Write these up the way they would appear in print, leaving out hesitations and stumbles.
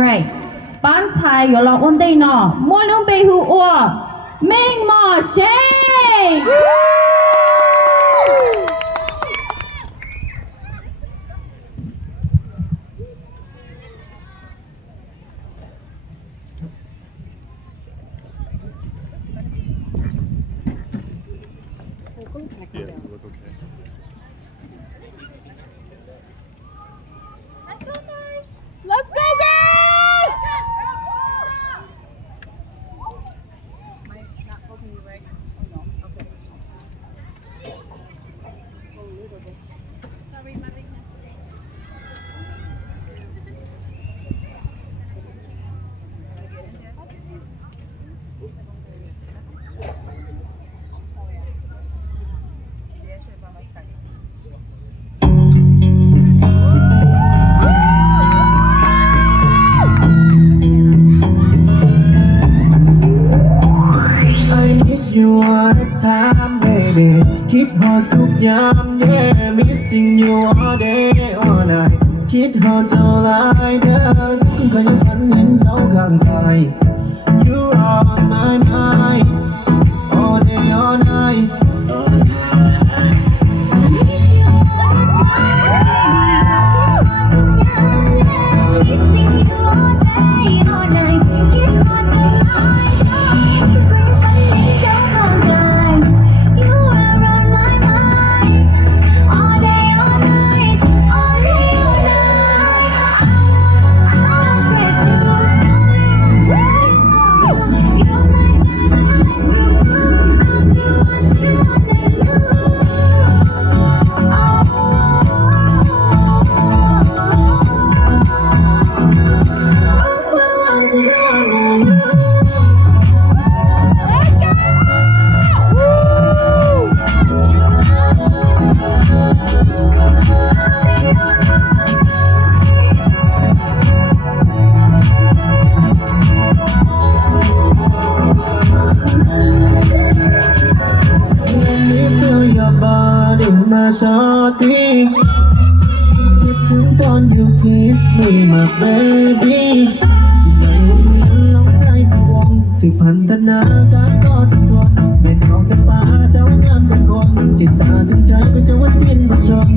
Right. Ban Thai yo la on day no. Mo lung bei hu o. Ming mo shame. Yes, look okay. Let's go, girls! I miss you all the time, baby. Keep hot ทุกยาม yeah. Missing you all day, all night. คิดฮอดเจ้าหลายเด้อก็ยังฝันเห็นเจ้าข้างกาย You are on my mind, all day, all night. Let me feel your body, my shawty. คิดถึงตอน you kiss me, my baby. ที่ไหนวันนั้นลองได้พวงที่พันธนาการก็ทุกคนแม่นออกจากป่าเจ้างามกันคนติดตาถึงใจเป็นเจ้าว่าจินผู้ชม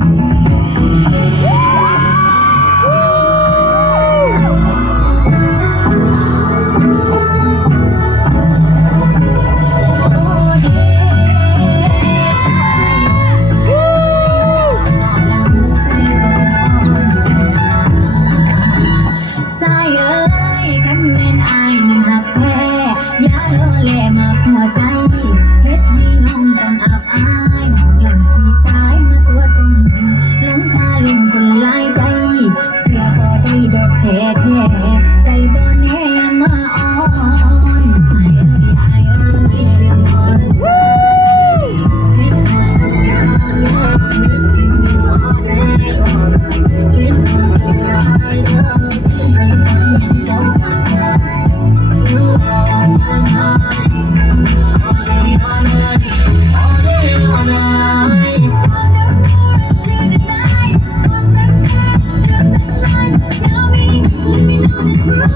สายเอ้ยคันเล่นอายมันหักแท้อย่าโลเลมาหัวใจเฮ็ดให้น้องต้องอับอายหลังที่สายมาตัวตนลงคาลงคนหลายใจเสียบ่ได้ดอกแท้แท้ใจบ่แน่อย่ามาอ่อนอายเอ้ยเรื่องบ่ให้ขอทุกอย่าง Tell me, let me know the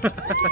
Ha ha ha.